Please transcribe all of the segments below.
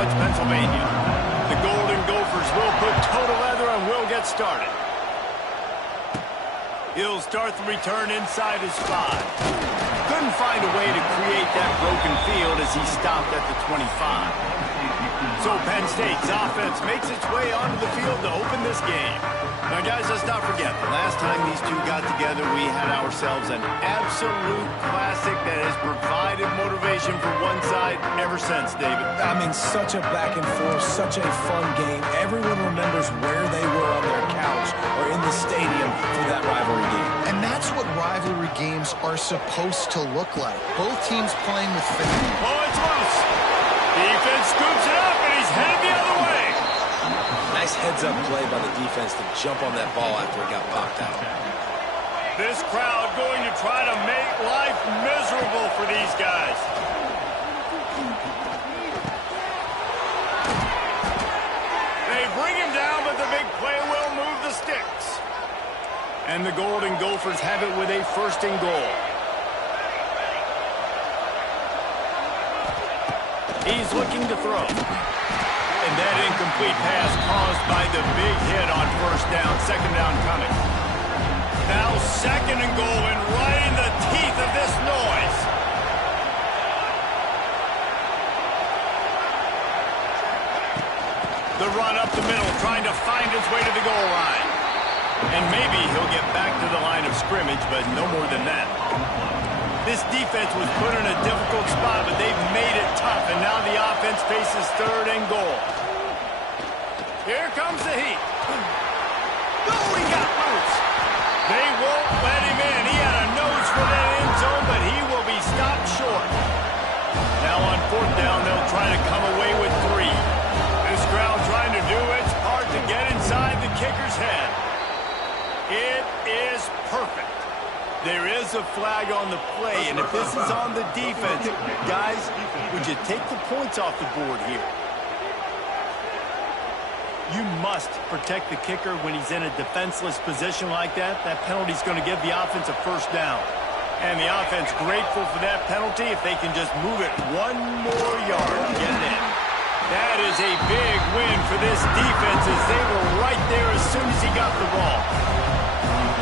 now it's Pennsylvania. The Golden Gophers will put total leather and will get started. He'll start the return inside his 5. Couldn't find a way to create that broken field as he stopped at the 25. So Penn State's offense makes its way onto the field to open this game. Now, guys, let's not forget, the last time these two got together, we had ourselves an absolute classic that has provided motivation for one side ever since, David. I mean, such a back and forth, such a fun game. Everyone remembers where they were on their couch or in the stadium for that rivalry game. And that's what rivalry games are supposed to look like. Both teams playing with faith. Oh, it's loose. Defense scoops it up, and he's headed the other way. Nice heads-up play by the defense to jump on that ball after it got popped out. This crowd going to try to make life miserable for these guys. They bring him down, but the big play will move the sticks. And the Golden Gophers have it with a 1st and goal. He's looking to throw. And that incomplete pass caused by the big hit on 1st down. 2nd down coming. Now 2nd and goal, and right in the teeth of this noise. The run up the middle, trying to find his way to the goal line. And maybe he'll get back to the line of scrimmage, but no more than that. This defense was put in a difficult spot, but they've made it tough, and now the offense faces 3rd and goal. Here comes the heat. Oh, he got loose. They won't let him in. He had a nose for that end zone, but he will be stopped short. Now on 4th down, they'll try to come away with 3. This crowd trying to do its part to get inside the kicker's head. It is perfect. There is a flag on the play, and if this is on the defense, guys, would you take the points off the board here? You must protect the kicker when he's in a defenseless position like that. That penalty is going to give the offense a 1st down. And the offense grateful for that penalty if they can just move it 1 more yard to get it in. That is a big win for this defense as they were right there as soon as he got the ball.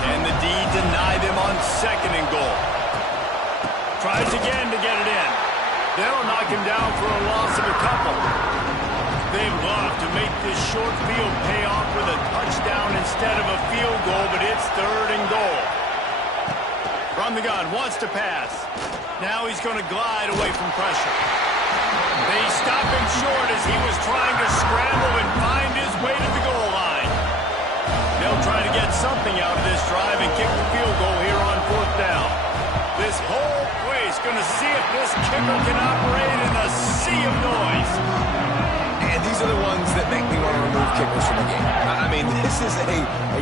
And the D denied him on 2nd and goal. Tries again to get it in. They'll knock him down for a loss of a couple. They love to make this short field pay off with a touchdown instead of a field goal, but it's 3rd and goal. From the gun, wants to pass. Now he's going to glide away from pressure. They stop him short as he was trying to scramble and find his way to the goal line. They'll try to get something out of this drive and kick the field goal here on 4th down. This whole place going to see if this kicker can operate in a sea of noise. And these are the ones that make me want to remove kickers from the game. I mean, this is a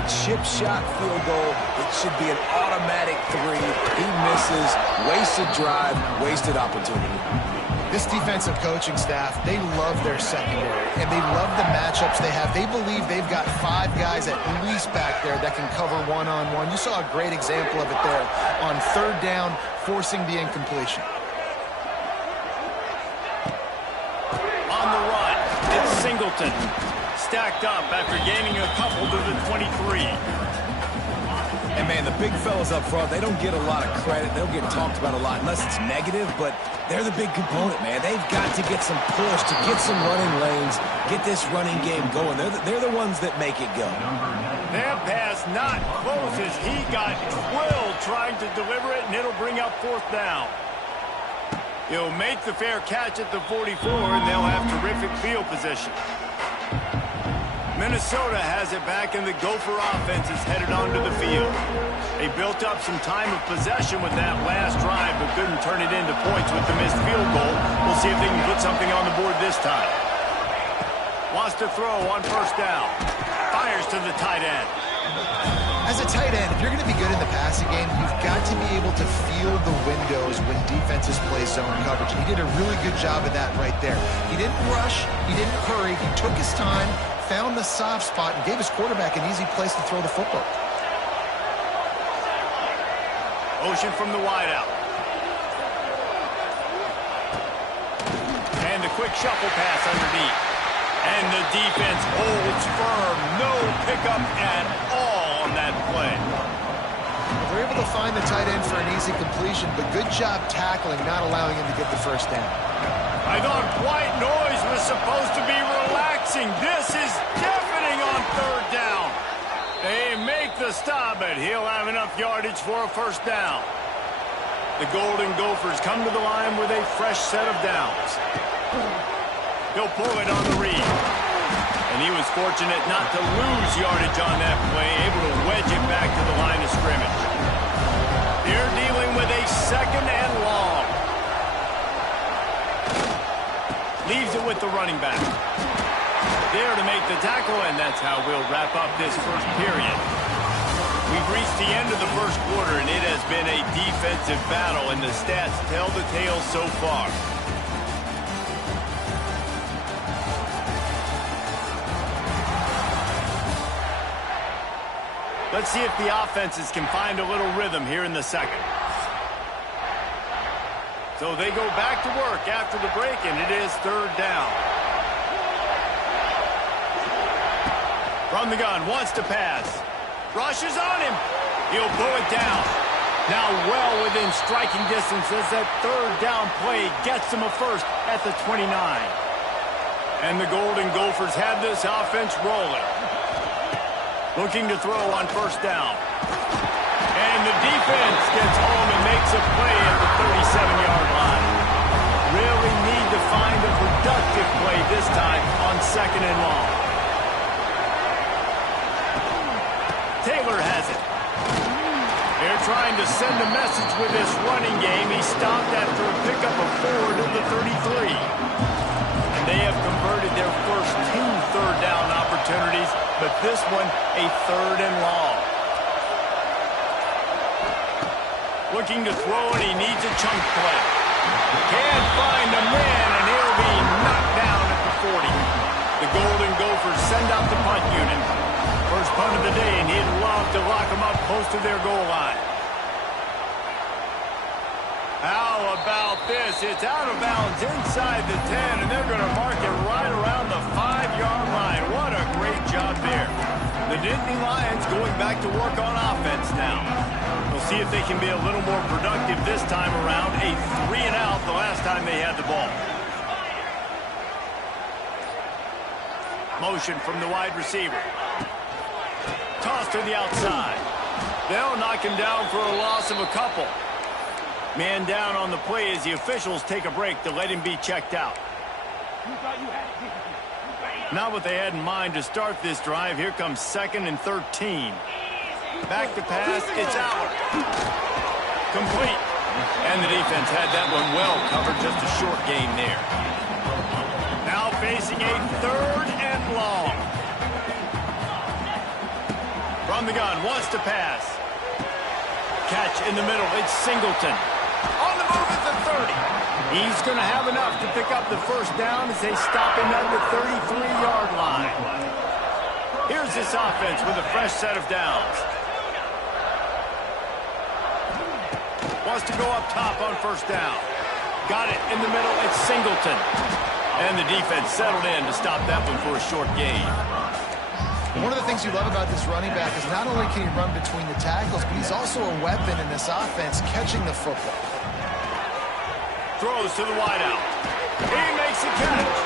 chip shot field goal. It should be an automatic 3. He misses, wasted drive, wasted opportunity. This defensive coaching staff, they love their secondary, and they love the matchups they have. They believe they've got 5 guys at least back there that can cover one-on-one. You saw a great example of it there on 3rd down, forcing the incompletion. On the run, it's Singleton. Stacked up after gaining a couple to the 23. And, man, the big fellas up front, they don't get a lot of credit. They'll get talked about a lot unless it's negative, but they're the big component, man. They've got to get some push, to get some running lanes, get this running game going. They're the ones that make it go. That pass not close as he got drilled trying to deliver it, and it'll bring up 4th down. He'll make the fair catch at the 44, and they'll have terrific field position. Minnesota has it back, and the Gopher offense is headed onto the field. They built up some time of possession with that last drive, but couldn't turn it into points with the missed field goal. We'll see if they can put something on the board this time. Wants to throw on 1st down. Fires to the tight end. As a tight end, if you're going to be good in the passing game, you've got to be able to feel the windows when defenses play zone coverage. And he did a really good job of that right there. He didn't rush. He didn't hurry. He took his time, found the soft spot, and gave his quarterback an easy place to throw the football. Motion from the wideout. And And the quick shuffle pass underneath. And the defense holds firm. No pickup at all on that play. They're able to find the tight end for an easy completion, but good job tackling, not allowing him to get the first down. I thought white noise was supposed to be relaxing. This is deafening on third down. They make the stop, but he'll have enough yardage for a first down. The Golden Gophers come to the line with a fresh set of downs. He'll pull it on the read. And he was fortunate not to lose yardage on that play, able to wedge it back to the line of scrimmage. They're dealing with a second and long. Leaves it with the running back. There to make the tackle, and that's how we'll wrap up this first period. We've reached the end of the first quarter, and it has been a defensive battle, and the stats tell the tale so far. Let's see if the offenses can find a little rhythm here in the second. So they go back to work after the break, and it is third down. From the gun, wants to pass. Rushes on him. He'll pull it down. Now well within striking distance as that third down play gets him a first at the 29. And the Golden Gophers have this offense rolling. Looking to throw on first down. And the defense gets home and makes a play at the 37-yard line. Really need to find a productive play this time on second and long. Taylor has it. They're trying to send a message with this running game. He stopped after a pickup of 4 to the 33. And they have converted their first 2 third down opportunities, but this one a third and long. Looking to throw, and he needs a chunk play. Can't find a man, and he'll be knocked down at the 40. The Golden Gophers send out the punt unit. First punt of the day, and he'd love to lock them up close to their goal line. How about this? It's out of bounds inside the 10, and they're going to mark it right around the 5-yard line. What a great job there. The Nittany Lions going back to work on offense now. We'll see if they can be a little more productive this time around. A 3-and-out the last time they had the ball. Motion from the wide receiver. Toss to the outside. They'll knock him down for a loss of a couple. Man down on the play as the officials take a break to let him be checked out. Not what they had in mind to start this drive. Here comes 2nd and 13. Back to pass. It's out. Complete. And the defense had that one well covered. Just a short gain there. Now facing a third and long. From the gun. Wants to pass. Catch in the middle. It's Singleton. On the move at the 30. He's going to have enough to pick up the first down as they stop him at the 33-yard line. Here's this offense with a fresh set of downs. Wants to go up top on first down. Got it in the middle. It's Singleton. And the defense settled in to stop that one for a short gain. One of the things you love about this running back is not only can he run between the tackles, but he's also a weapon in this offense catching the football. Throws to the wideout. He makes a catch.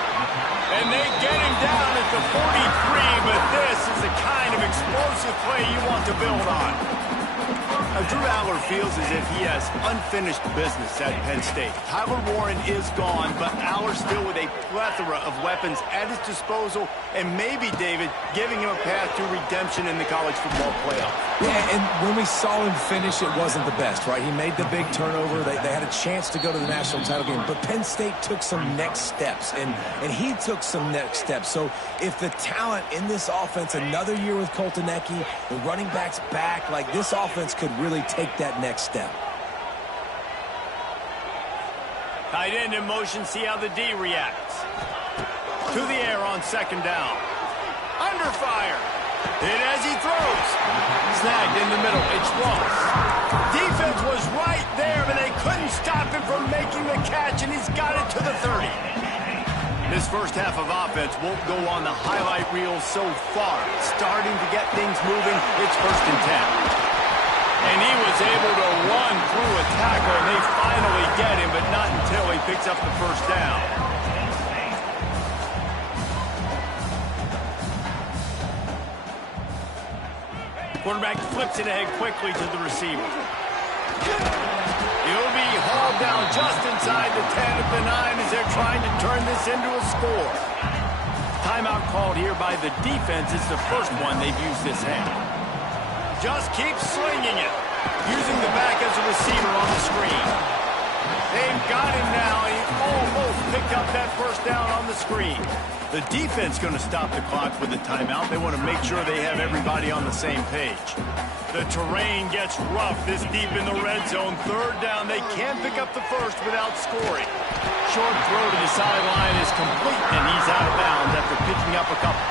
And they get him down at the 43, but this is the kind of explosive play you want to build on. Drew Aller feels as if he has unfinished business at Penn State. Tyler Warren is gone, but Aller still with a plethora of weapons at his disposal, and maybe, David, giving him a path to redemption in the college football playoff. Yeah, and when we saw him finish, it wasn't the best, right? He made the big turnover. They had a chance to go to the national title game, but Penn State took some next steps, and he took some next steps. So if the talent in this offense, another year with Coltonecki, the running backs back, like this offense could really take that next step. Tight end in motion, see how the D reacts. To the air on second down. Under fire. Hit as he throws. Snagged in the middle. It's Ross. Defense was right there, but they couldn't stop him from making the catch, and he's got it to the 30. This first half of offense won't go on the highlight reel so far. Starting to get things moving. It's 1st and 10. And he was able to run through a tackle, and they finally get him, but not until he picks up the 1st down. Quarterback flips it ahead quickly to the receiver. He'll be hauled down just inside the 10 at the 9 as they're trying to turn this into a score. Timeout called here by the defense. It's the first one they've used this half. Just keep slinging it, using the back as a receiver on the screen. They've got him now. He almost picked up that 1st down on the screen. The defense going to stop the clock with a timeout. They want to make sure they have everybody on the same page. The terrain gets rough this deep in the red zone. 3rd down. They can't pick up the 1st without scoring. Short throw to the sideline is complete, and he's out of bounds after picking up a couple.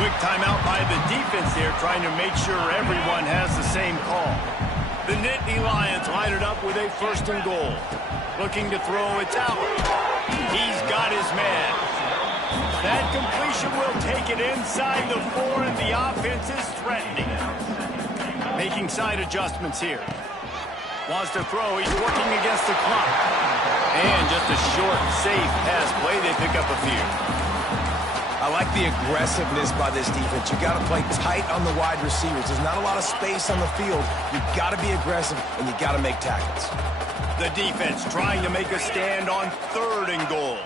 Quick timeout by the defense there, trying to make sure everyone has the same call. The Nittany Lions line it up with a 1st and goal. Looking to throw, it's out. He's got his man. That completion will take it inside the 4, and the offense is threatening. Making side adjustments here. Wants to throw, he's working against the clock. And just a short, safe pass play, they pick up a few. I like the aggressiveness by this defense. You got to play tight on the wide receivers. There's not a lot of space on the field. You got to be aggressive, and you got to make tackles. The defense trying to make a stand on 3rd and goal.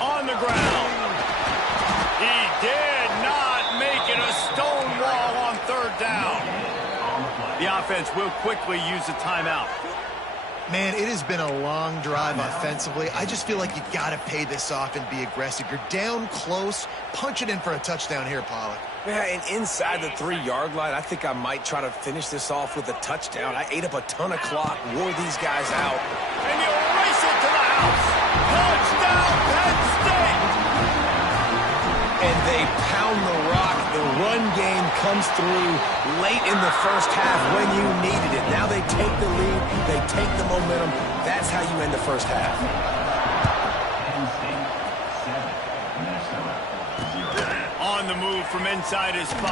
On the ground. He did not make it a stone wall on 3rd down. The offense will quickly use a timeout. Man, it has been a long drive offensively. I just feel like you got to pay this off and be aggressive. You're down close. Punch it in for a touchdown here, Pollack. Yeah, and inside the 3-yard line, I think I might try to finish this off with a touchdown. I ate up a ton of clock, wore these guys out. And you race it to the house. Touchdown, Penn State! And they pound the rock. The run game comes through late in the first half when you needed it. Now they take the lead. They take the momentum. That's how you end the first half. On the move from inside his 5.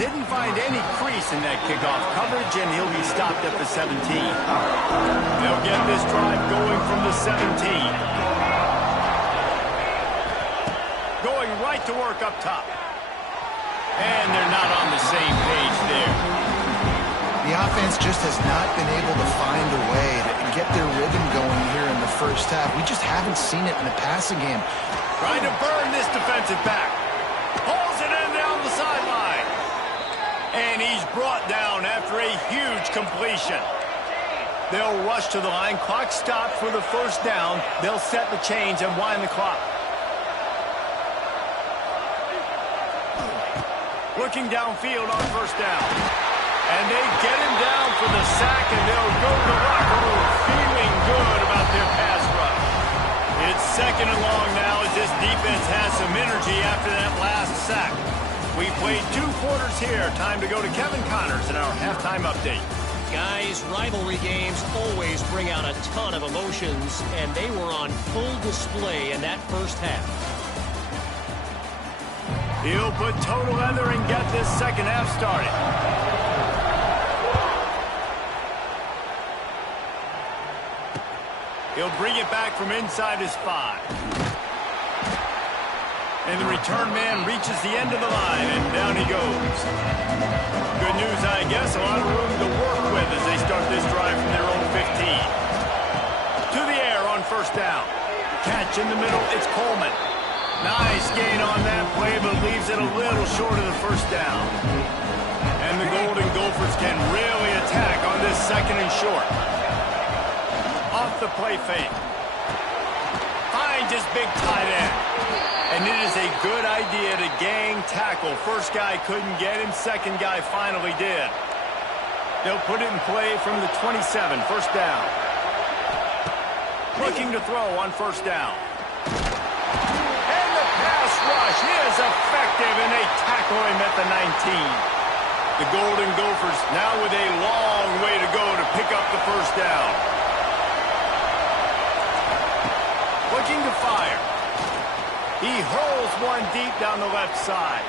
Didn't find any crease in that kickoff coverage, and he'll be stopped at the 17. They'll get this drive going from the 17. Going right to work up top. And they're not on the same page there. The offense just has not been able to find a way to get their rhythm going here in the first half. We just haven't seen it in the passing game. Trying to burn this defensive back. Pulls it in down the sideline. And he's brought down after a huge completion. They'll rush to the line. Clock stopped for the 1st down. They'll set the chains and wind the clock. Looking downfield on 1st down. And they get him down for the sack, and they'll go to the locker room feeling good about their pass rush. It's 2nd and long now as this defense has some energy after that last sack. We played 2 quarters here. Time to go to Kevin Connors in our halftime update. Guys, rivalry games always bring out a ton of emotions, and they were on full display in that first half. He'll put toe to leather and get this second half started. He'll bring it back from inside his 5. And the return man reaches the end of the line, and down he goes. Good news, I guess. A lot of room to work with as they start this drive from their own 15. To the air on 1st down. Catch in the middle, it's Coleman. Nice gain on that play, but leaves it a little short of the 1st down. And the Golden Gophers can really attack on this 2nd and short. Off the play fake. Finds his big tight end. And it is a good idea to gang tackle. First guy couldn't get him. Second guy finally did. They'll put it in play from the 27. 1st down. Looking to throw on 1st down. And the pass rush is effective, and they tackle him at the 19. The Golden Gophers now with a long way to go to pick up the 1st down. He hurls one deep down the left side.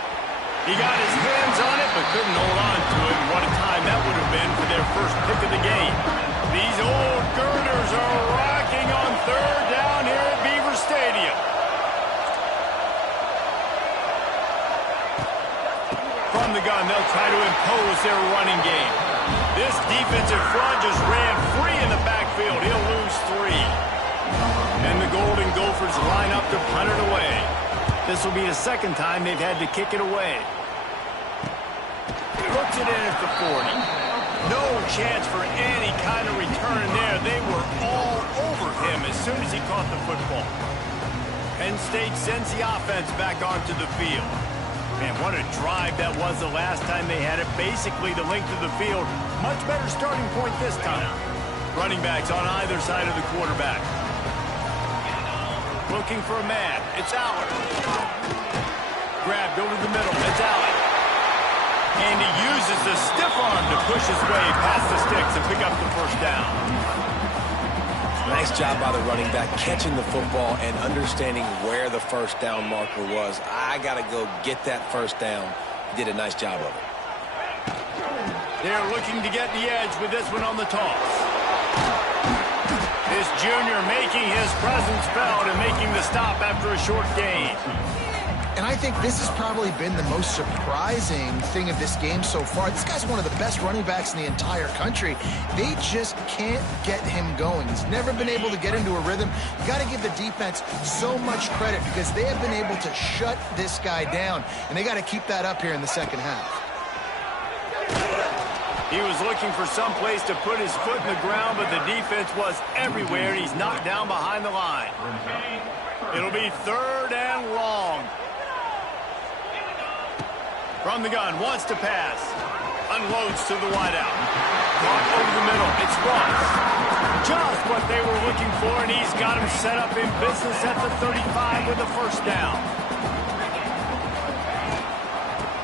He got his hands on it, but couldn't hold on to it. And what a time that would have been for their first pick of the game. These old girders are rocking on third down here at Beaver Stadium. From the gun, they'll try to impose their running game. This defensive front just ran free in the backfield. He'll lose 3. And the Golden Gophers line up to punt it away. This will be the second time they've had to kick it away. Puts it in at the 40. No chance for any kind of return there. They were all over him as soon as he caught the football. Penn State sends the offense back onto the field. Man, what a drive that was the last time they had it. Basically the length of the field. Much better starting point this time. Running backs on either side of the quarterback. Looking for a man. It's Allard. Grabbed over the middle. It's Allard. And he uses the stiff arm to push his way past the sticks and pick up the first down. Nice job by the running back catching the football and understanding where the first down marker was. I got to go get that first down. He did a nice job of it. They're looking to get the edge with this one on the toss. This junior making his presence felt and making the stop after a short gain. And I think this has probably been the most surprising thing of this game so far. This guy's one of the best running backs in the entire country. They just can't get him going. He's never been able to get into a rhythm. You got to give the defense so much credit because they have been able to shut this guy down. And they got to keep that up here in the second half. He was looking for some place to put his foot in the ground, but the defense was everywhere, and he's knocked down behind the line. It'll be 3rd and long. From the gun, wants to pass. Unloads to the wideout. Caught over the middle. It's Ross. Just what they were looking for, and he's got him set up in business at the 35 with the first down.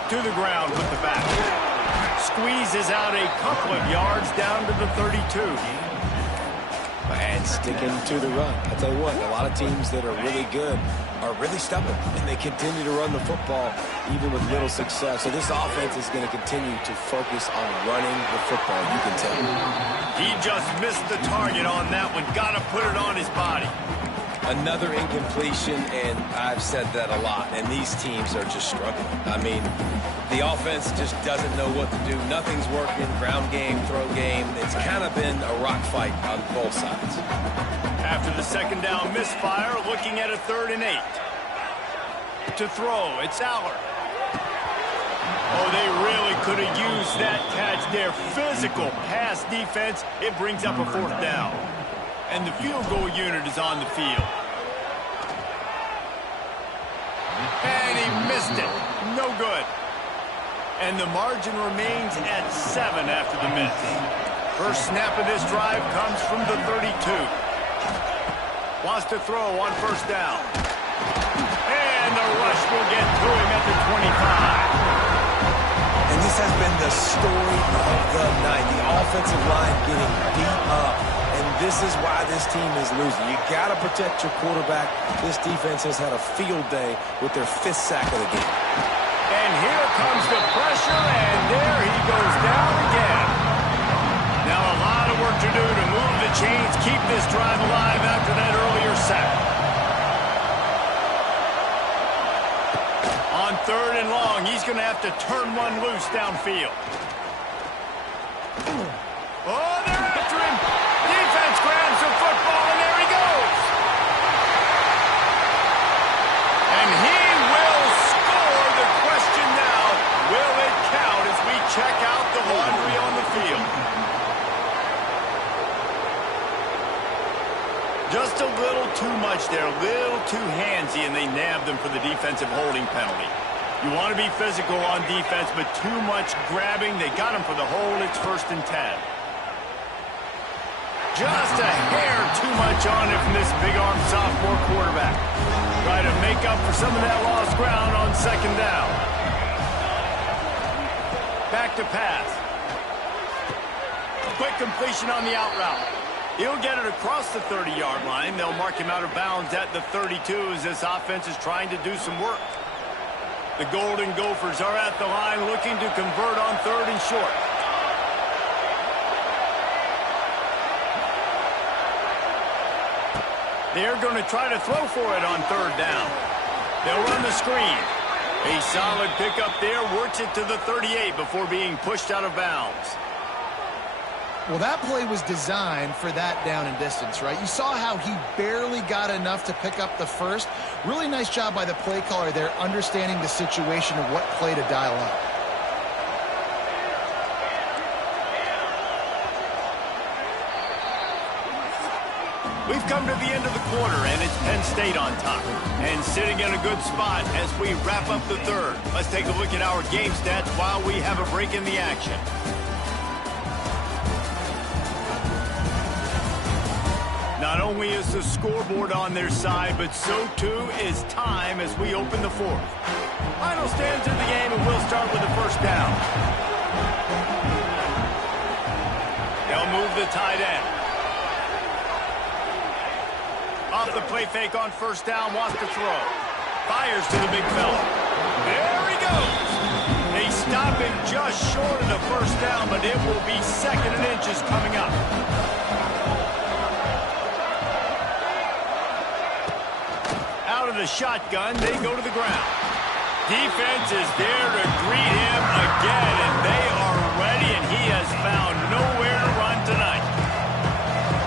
To the ground with the back. Squeezes out a couple of yards down to the 32. And sticking to the run. I tell you what, a lot of teams that are really good are really stubborn, and they continue to run the football even with little success. So this offense is going to continue to focus on running the football, you can tell. He just missed the target on that one. Got to put it on his body. Another incompletion, and I've said that a lot, and these teams are just struggling. I mean, the offense just doesn't know what to do. Nothing's working. Ground game, throw game. It's kind of been a rock fight on both sides. After the second down misfire, looking at a 3rd and 8. To throw, it's Allard. Oh, they really could have used that catch there. Physical pass defense. It brings up a 4th down. And the field goal unit is on the field. And he missed it. No good. And the margin remains at 7 after the miss. First snap of this drive comes from the 32. Wants to throw on first down. And the rush will get to him at the 25. And this has been the story of the night. The offensive line getting beat up. And this is why this team is losing. You got to protect your quarterback. This defense has had a field day with their 5th sack of the game. And here comes the pressure, and there he goes down again. Now a lot of work to do to move the chains, keep this drive alive after that earlier sack. On 3rd and long, he's going to have to turn one loose downfield. Oh, they're after him. Defense grabs the football, and there he goes. And he will score. The question now, will it count as we check out the laundry on the field? Just a little too much there, a little too handsy, and they nabbed them for the defensive holding penalty. You want to be physical on defense, but too much grabbing. They got him for the hold. It's 1st and 10. Just a hair too much on it from this big-arm sophomore quarterback. Try to make up for some of that lost ground on 2nd down. Back to pass. Quick completion on the out route. He'll get it across the 30-yard line. They'll mark him out of bounds at the 32 as this offense is trying to do some work. The Golden Gophers are at the line looking to convert on 3rd and short. They're going to try to throw for it on 3rd down. They'll run the screen. A solid pickup there, works it to the 38 before being pushed out of bounds. Well, that play was designed for that down and distance, right? You saw how he barely got enough to pick up the first. Really nice job by the play caller there, understanding the situation of what play to dial up. We've come to the end of the quarter, and it's Penn State on top. And sitting in a good spot as we wrap up the 3rd. Let's take a look at our game stats while we have a break in the action. Not only is the scoreboard on their side, but so too is time as we open the 4th. Final stands of the game, and we'll start with the 1st down. They'll move the tight end. Off the play fake on 1st down, wants to throw. Fires to the big fella. There he goes. They stop him just short of the 1st down, but it will be 2nd and inches coming up. Out of the shotgun, they go to the ground. Defense is there to greet him again, and they are ready, and he has found nowhere to run tonight.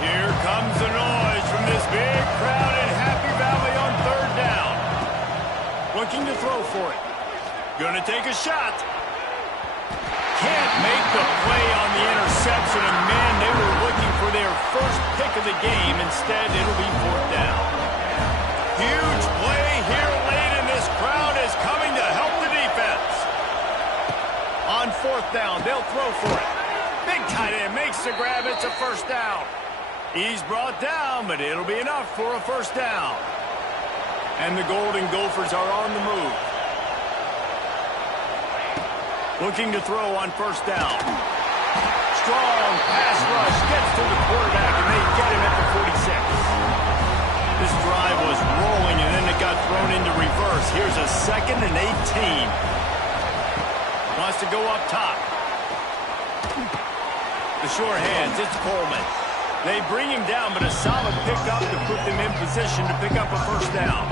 Here comes the noise from this big crowd in Happy Valley on 3rd down. Looking to throw for it. Gonna take a shot. Can't make the play on the interception, and man, they were looking for their first pick of the game. Instead, it'll be 4th down. Huge play here late, and this crowd is coming to help the defense. On 4th down, they'll throw for it. Big tight end makes the grab. It's a 1st down. He's brought down, but it'll be enough for a 1st down. And the Golden Gophers are on the move. Looking to throw on 1st down. Strong pass rush gets to the quarterback, and they get him at the 46. This drive was rolling, and then it got thrown into reverse. Here's a 2nd and 18. Wants to go up top. The short hands, it's Coleman. They bring him down, but a solid pickup to put them in position to pick up a 1st down.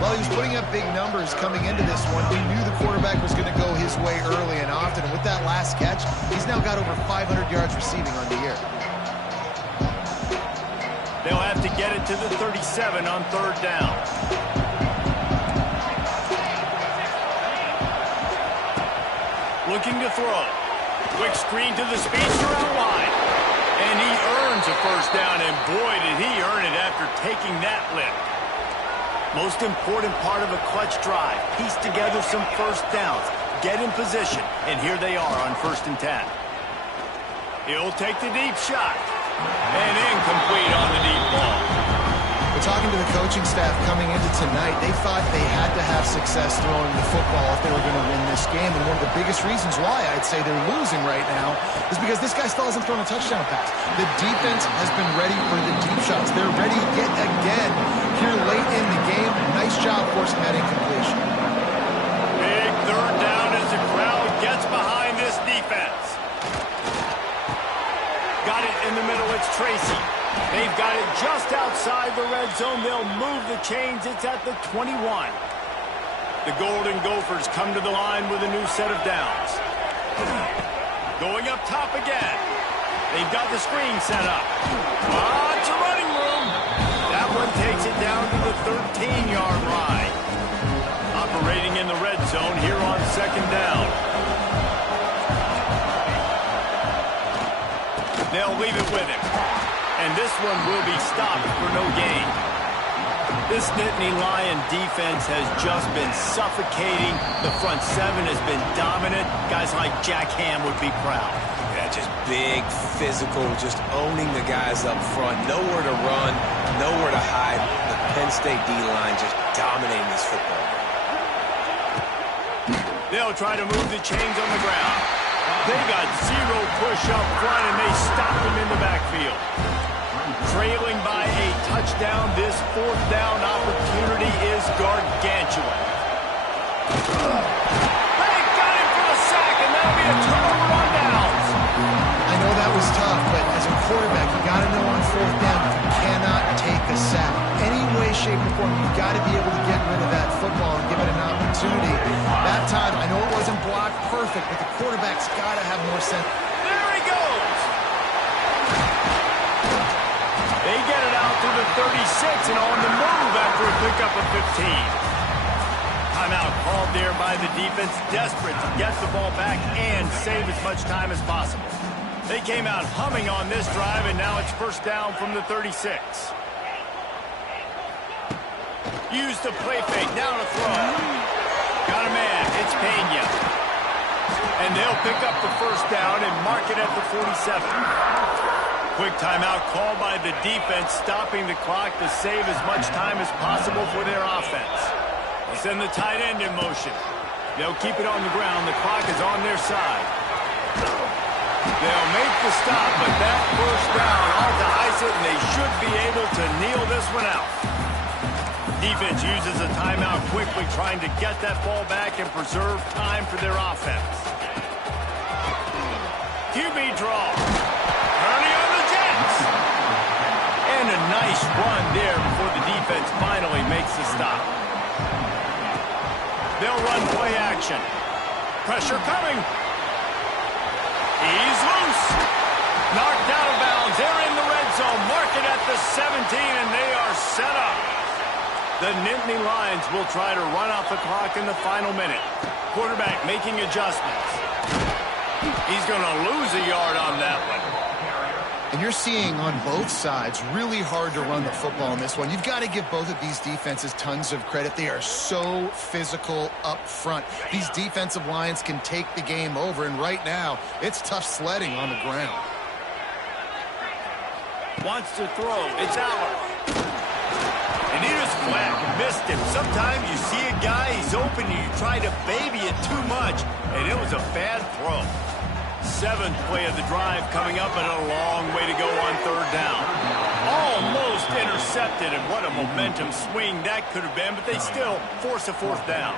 Well, he was putting up big numbers coming into this one. He knew the quarterback was going to go his way early and often. And with that last catch, he's now got over 500 yards receiving on the year. They'll have to get it to the 37 on 3rd down. Looking to throw. Quick screen to the speedster out wide. And he earns a 1st down, and boy, did he earn it after taking that lift. Most important part of a clutch drive. Piece together some 1st downs. Get in position, and here they are on 1st and 10. He'll take the deep shot. And incomplete on the deep ball. We're talking to the coaching staff coming into tonight. They thought they had to have success throwing the football if they were going to win this game. And one of the biggest reasons why I'd say they're losing right now is because this guy still hasn't thrown a touchdown pass. The defense has been ready for the deep shots. They're ready yet again here late in the game. Nice job forcing that incompletion. Big 3rd down as the crowd gets behind this defense. Got it in the middle, it's Tracy. They've got it just outside the red zone. They'll move the chains. It's at the 21. The Golden Gophers come to the line with a new set of downs. Going up top again. They've got the screen set up. Lots of running room. That one takes it down to the 13-yard line. Operating in the red zone here on 2nd down. They'll leave it with him. And this one will be stopped for no gain. This Nittany Lion defense has just been suffocating. The front 7 has been dominant. Guys like Jack Ham would be proud. Yeah, just big, physical, just owning the guys up front. Nowhere to run, nowhere to hide. The Penn State D-line just dominating this football. They'll try to move the chains on the ground. They got 0 push up front, and they stop them in the backfield. trailing by a touchdown. This fourth down opportunity is gargantuan. They got him for the sack, and that'll be a turnover on downs. I know that was tough, but as a quarterback, you got to know on fourth down you cannot take a sack. Any way, shape, or form, you got to be able to get rid of that football and give it an opportunity. That time, I know it wasn't blocked perfect, but the quarterback's got to have more sense. There he goes. They get it out to the 36 and on the move after a pickup of 15. Timeout called there by the defense, desperate to get the ball back and save as much time as possible. They came out humming on this drive, and now it's first down from the 36. Use the play fake, now to throw. Got a man, it's Pena. And they'll pick up the first down and mark it at the 47. Quick timeout called by the defense, stopping the clock to save as much time as possible for their offense. They send the tight end in motion. They'll keep it on the ground. The clock is on their side. They'll make the stop, but that first down ought to ice it, and they should be able to kneel this one out. Defense uses a timeout quickly, trying to get that ball back and preserve time for their offense. QB draw. Early on the Jets. And a nice run there before the defense finally makes the stop. They'll run play action. Pressure coming. He's loose. Knocked out of bounds. They're in the red zone. Mark it at the 17, and they are set up. The Nittany Lions will try to run out the clock in the final minute. Quarterback making adjustments. He's going to lose a yard on that one. And you're seeing on both sides really hard to run the football in this one. You've got to give both of these defenses tons of credit. They are so physical up front. These defensive lines can take the game over, and right now, it's tough sledding on the ground. Wants to throw. It's Aller. And he just flat missed him. Sometimes you see a guy, he's open, and you try to baby it too much, and it was a bad throw. Seventh play of the drive coming up, and a long way to go on third down. Almost intercepted, and what a momentum swing that could have been, but they still force a fourth down.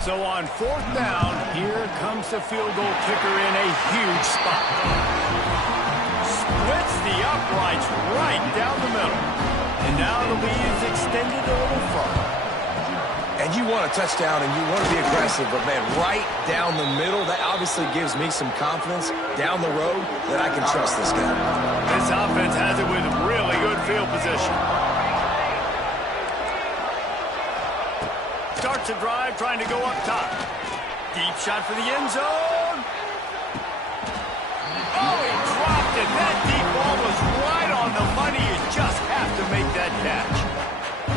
So on fourth down, here comes the field goal kicker in a huge spot. Splits the uprights right down the middle. And now the lead is extended a little further. And you want a touchdown and you want to be aggressive, but man, right down the middle, that obviously gives me some confidence down the road that I can trust this guy. This offense has it with really good field position. Starts a drive trying to go up top. Deep shot for the end zone. Oh, he dropped it. That deep ball was right on the money. You just have to make that catch.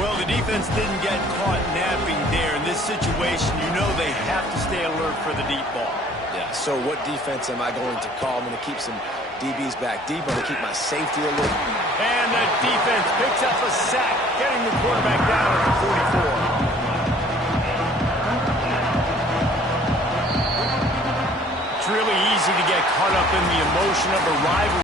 Well, the defense didn't get caught napping there. In this situation, you know they have to stay alert for the deep ball. Yeah, so what defense am I going to call? I'm going to keep some DBs back deep. I'm going to keep my safety alert. And the defense picks up a sack, getting the quarterback down at the 44. It's really easy to get caught up in the emotion of a rivalry.